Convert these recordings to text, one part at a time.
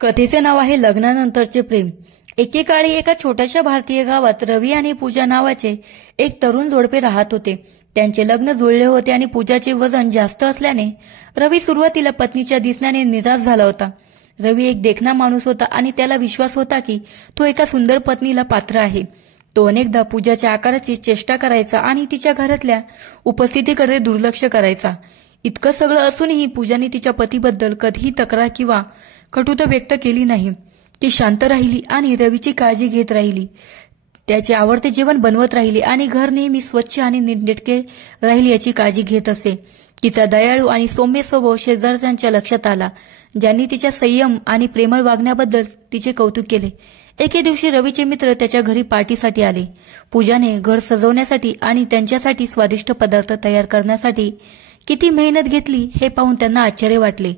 कथेचे नाव आहे लग्नानंतरचे प्रेम। एकेकाळी एका छोट्याशा भारतीय गावात रवी आणि पूजा नावाचे एक तरुण जोडपे राहत होते। त्यांचे लग्न जुळले होते आणि पूजाचे वजन जास्त असल्याने रवी सुरुवातीला पत्नीच्या दिसण्याने निराश झाला होता। रवी एक देखणा माणूस होता आणि त्याला विश्वास होता की तो एका सुंदर पत्नीला पात्र आहे। तो अनेकदा पूजाच्या आकाराची चेष्टा करायचा आणि तिच्या घरातल्या उपस्थितीकडे दुर्लक्ष करायचा। इतकं सगळं असूनही पूजाने तिच्या पतीबद्दल कधीही तक्रार किंवा कटुता व्यक्त केली नाही। ती शांत राहिली आणि रवीची काळजी घेत राहिली, त्याचे आवडते जेवण बनवत राहिली आणि घर नेहमी स्वच्छ आणि नीटनेटके राहील याची काळजी घेत असे। तिचा दयाळू आणि सौम्य स्वभाव शेजारच्यांच्या लक्षात आला, ज्यांनी तिच्या संयम आणि प्रेमळ वागण्याबद्दल तिचे कौतुक केले। एके दिवशी रवीचे मित्र त्याच्या घरी पार्टीसाठी आले। पूजाने घर सजवण्यासाठी आणि त्यांच्यासाठी स्वादिष्ट पदार्थ तयार करण्यासाठी किती मेहनत घेतली हे पाहून त्यांना आश्चर्य वाटले।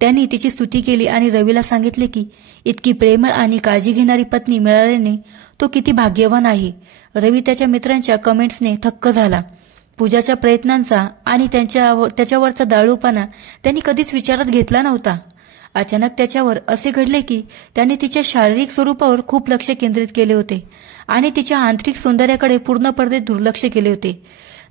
त्यांनी तिची स्तुती केली आणि रवीला सांगितले की इतकी प्रेमळ आणि काळजी घेणारी पत्नी मिळाल्याने तो किती भाग्यवान आहे। रवी त्याच्या मित्रांच्या कमेंट्सने थक्क झाला। पूजाच्या प्रयत्नांचा आणि त्याच्यावरचा दयाळूपणा त्यांनी कधीच विचारात घेतला नव्हता। अचानक त्याच्यावर असे घडले की त्याने तिच्या शारीरिक स्वरूपावर खूप लक्ष केंद्रित केले होते आणि तिच्या आंतरिक सौंदर्याकडे पूर्णपणे दुर्लक्ष केले होते।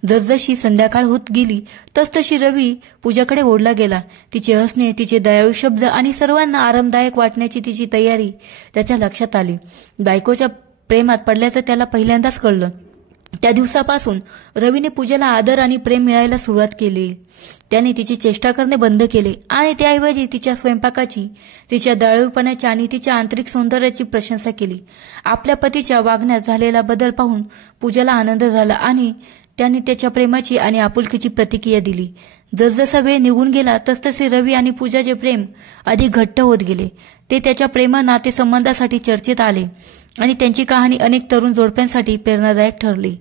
जसजशी संध्याकाळ होत गेली तसतशी रवी पूजाकडे ओढला गेला। तिचे हसणे, तिचे दयाळू शब्द आणि सर्वांना आरामदायक वाटण्याची तिची तयारी त्याच्या लक्षात आली। बायकोच्या प्रेमात पडल्याचं त्याला पहिल्यांदाच कळलं। त्या दिवसापासून रवीने पूजाला आदर आणि प्रेम मिळायला सुरुवात केली। त्याने तिची चेष्टा करणे बंद केले आणि त्याऐवजी तिच्या स्वयंपाकाची, तिच्या दयाळूपणाची आणि तिच्या आंतरिक सौंदर्याची प्रशंसा केली। आपल्या पतीच्या वागण्यात झालेला बदल पाहून पूजाला आनंद झाला आणि त्याने त्याच्या प्रेमाची आणि आपुलकीची प्रतिक्रिया दिली। जसजसा वेळ निघून गेला तसतसे रवी आणि पूजाचे प्रेम अधिक घट्ट होत गेले। ते त्याच्या प्रेम नातेसंबंधासाठी चर्चेत आले आणि त्यांची कहाणी अनेक तरुण जोडप्यांसाठी प्रेरणादायक ठरली।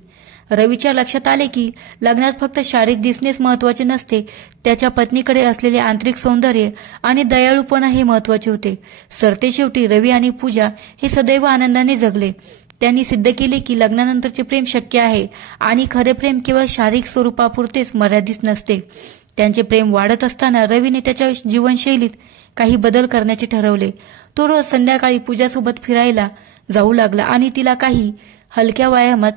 रवीच्या लक्षात आले की लग्नात फक्त शारीरिक दिसणेच महत्वाचे नसते, त्याच्या पत्नीकडे असलेले आंतरिक सौंदर्य आणि दयाळूपणा हे महत्वाचे होते। सरतेशेवटी रवी आणि पूजा हे सदैव आनंदाने जगले। त्यांनी सिद्ध केले की लग्नानंतरचे प्रेम शक्य आहे आणि खरे प्रेम केवळ शारीरिक स्वरूपापुरतेच मर्यादित नसते। त्यांचे प्रेम वाढत असताना रवीने त्याच्या जीवनशैलीत काही बदल करण्याचे ठरवले। तो रोज संध्याकाळी पूजासोबत फिरायला जाऊ लागला आणि तिला काही हलक्या व्यायामात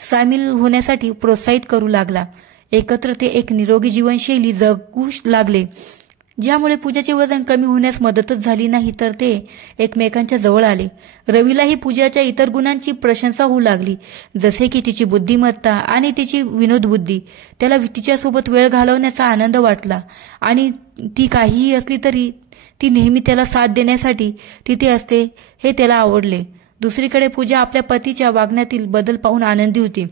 सामील होण्यासाठी प्रोत्साहित करू लागला। एकत्र ते एक निरोगी जीवनशैली जगू लागले, ज्यामुळे पूजाचे वजन कमी होण्यास मदतच झाली नाही तर ते एकमेकांच्या जवळ आले। रवीलाही पूजाच्या इतर गुणांची प्रशंसा होऊ लागली, जसे की तिची बुद्धिमत्ता आणि तिची विनोदबुद्धी। त्याला तिच्यासोबत वेळ घालवण्याचा आनंद वाटला आणि ती काहीही असली तरी ती नेहमी त्याला साथ देण्यासाठी तिथे असते हे त्याला आवडले। दुसरीकडे पूजा आपल्या पतीच्या वागण्यातील बदल पाहून आनंदी होती।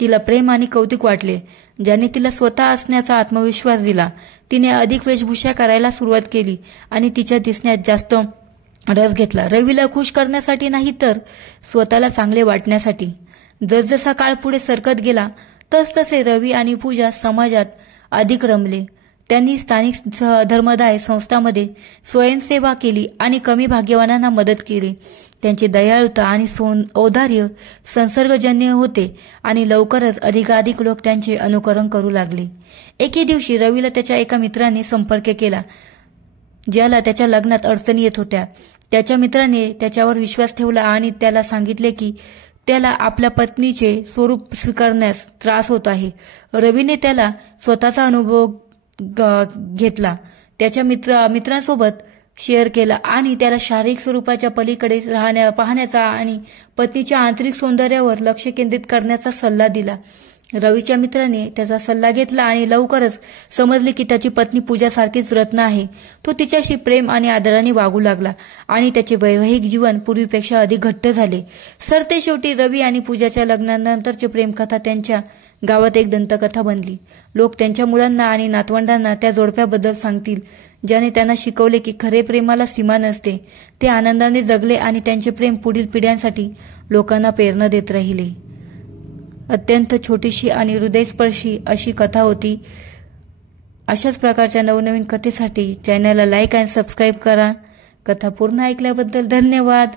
तिला प्रेम आणि कौतुक वाटले, ज्याने तिला स्वतः असण्याचा आत्मविश्वास दिला। तिने अधिक वेशभूषा करायला सुरुवात केली आणि तिच्या दिसण्यात जास्त रस घेतला, रवीला खुश करण्यासाठी नाही तर स्वतःला चांगले वाटण्यासाठी। जसजसा काळ पुढे सरकत गेला तसतसे रवी आणि पूजा समाजात अधिक रमले। त्यांनी स्थानिक धर्मदाय संस्थांमध्ये स्वयंसेवा केली आणि कमी भाग्यवानांना मदत केली। त्यांची दयाळुता आणि औदार्य संसर्गजन्य होते आणि लवकरच अधिकाधिक लोक त्यांचे अनुकरण करू लागले। एके दिवशी रवीला त्याच्या एका मित्राने संपर्क केला, ज्याला त्याच्या लग्नात अडचणी येत होत्या। त्याच्या मित्राने त्याच्यावर विश्वास ठेवला आणि त्याला सांगितले की त्याला आपल्या पत्नीचे स्वरूप स्वीकारण्यास त्रास होत आहे। रवीने त्याला स्वतःचा अनुभव घेतला, त्याच्या मित्रांसोबत शेअर केला आणि त्याला शारीरिक स्वरूपाच्या पलीकडे पाहण्याचा आणि पत्नीच्या आंतरिक सौंदर्यावर लक्ष केंद्रित करण्याचा सल्ला दिला। रवीच्या मित्राने त्याचा सल्ला घेतला आणि लवकरच समजले की त्याची पत्नी पूजासारखीच रत्न आहे। तो तिच्याशी प्रेम आणि आदराने वागू लागला आणि त्याचे वैवाहिक जीवन पूर्वीपेक्षा अधिक घट्ट झाले। सरतेशेवटी रवी आणि पूजाच्या लग्नानंतरची प्रेमकथा त्यांच्या गावात एक दंतकथा बनली। लोक त्यांच्या मुलांना आणि नातवंडांना त्या जोडप्याबद्दल सांगतील, ज्याने त्यांना शिकवले की खरे प्रेमाला सीमा नसते। ते आनंदाने जगले आणि त्यांचे प्रेम पुढील पिढ्यांसाठी लोकांना प्रेरणा देत राहिले। अत्यंत छोटीशी आणि हृदयस्पर्शी अशी कथा होती। अशाच प्रकारच्या नवनवीन कथेसाठी चॅनलला लाईक आणि सबस्क्राईब करा। कथा पूर्ण ऐकल्याबद्दल धन्यवाद।